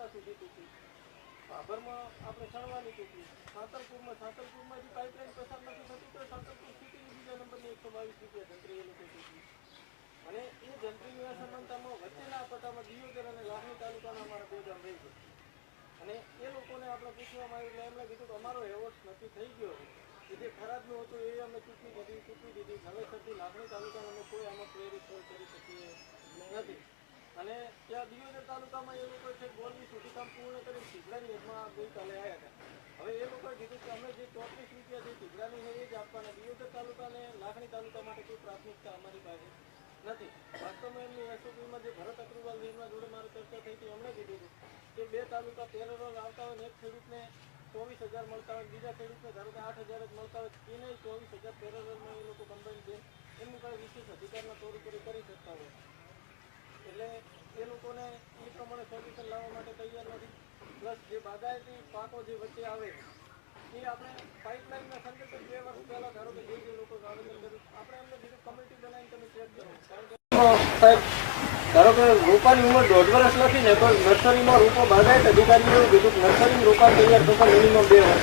મોટા સુધી તૂટી, ભાભરમાં આપણે છણવાની તૂટી, સાંતલપુરમાંથી પાઇપલાઇન પસાર નથી થતી તો સાંતલપુર સિટીની બીજા નંબરની 122 રૂપિયા જંત્રી એ લોકો તૂટી. અને એ જંત્રીની અસમાનતામાં વચ્ચેના પટ્ટામાં દિયોદર અને લાખણી તાલુકાના અમારા 2 ગામ રહી ગયા. અને એ લોકોને આપણે પૂછવામાં આવ્યું એટલે એમણે કીધું કે અમારો એવોર્ડ નક્કી થઈ ગયો છે, જે ખરાબનું હતું એ અમે ચૂકવી દીધી. નવેસરથી લાખણી તાલુકાને અમે કોઈ આમાં ક્વેરી સોલ્વ કરી શકીએ નથી. અને ત્યાં દિયોદર તાલુકામાં એ લોકોએ છે ગોળવી સુધી કામ પૂર્ણ કરી ટીગડાની હેઠમાં ગઈકાલે આવ્યા હતા. હવે એ લોકોએ કીધું કે અમે જે 34 રૂપિયા જે ટીગડાની છે એ જ આપવાના. દિયોદર તાલુકાને લાખણી તાલુકા માટે કોઈ પ્રાથમિકતા અમારી પાસે નથી. વાસ્તવમાં એમની એસઓપીમાં જે ભરત અગ્રવાલ એમના જોડે મારી ચર્ચા થઈ હતી, એમણે કીધું હતું કે 2 તાલુકા પેરેલલ આવતા હોય ને એક ખેડૂતને 24,000 મળતા હોય, બીજા ખેડૂતને ધારો કે 8,000 જ મળતા હોય, એને 24,000 પેરેલલમાં એ લોકો કમ્બાઈન દે એમનું કાંઈ વિશેષ અધિકારના તौर ઉપર કરી શકતા હોય. એટલે એ લોકોને એ પ્રમાણે સોલ્યુશન લાવવા માટે તૈયાર નથી. પ્લસ જે બાગાયતી પાકો જે વચ્ચે આવે એ આપણે પાઇપલાઇનના સંદર્ભે 2 વર્ષ પહેલાં ધારો કે જે લોકો આવેદન કર્યું, આપણે એમને કીધું કમિટી બનાવીને તમે ચેક કરો. કારણ કે સાહેબ ધારો કે રોપાની ઉંમર 1.5 વર્ષ નથી ને તો નર્સરીમાં રોપો બાગાયત અધિકારીએ એવું કીધું કે નર્સરીમાં રોપા તૈયાર થતા મિનિમમ 2 વર્ષ.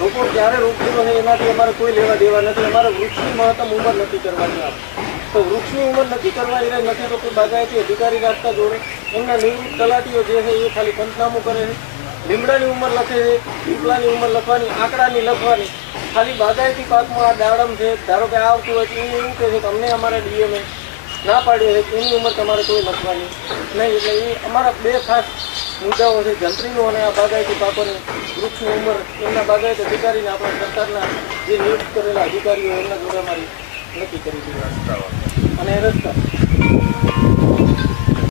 રોપો ક્યારે રોપેલો છે એનાથી અમારે કોઈ લેવા દેવા નથી. અમારે વૃક્ષની મહત્તમ ઉંમર નક્કી કરવાની આવે તો વૃક્ષની ઉંમર નક્કી કરવા એ નથી તો કોઈ બાગાયતી અધિકારી રાખતા જોડે એમના નિવૃત્ત તલાટીઓ જે છે એ ખાલી પંચનામું કરે છે. લીમડાની ઉંમર લખે છે, પીપળાની ઉંમર લખવાની, આંકડાની લખવાની. ખાલી બાગાયતી પાકમાં આ દાડમ છે ધારો કે આવતું હોય તો એવું કહે છે કે અમને અમારા ડીએમએ ના પાડીએ છે એની ઉંમર તમારે કોઈ લખવાની નહીં. એટલે એ અમારા 2 ખાસ મુદ્દાઓ છે, જંત્રીનો અને આ બાગાયતી પાકોની વૃક્ષની ઉંમર. એમના બાગાયત અધિકારીને આપણા સરકારના જે નિયુક્ત કરેલા અધિકારીઓ એમના જોડે અમારી નક્કી કરી દીધી. અને રસ્તા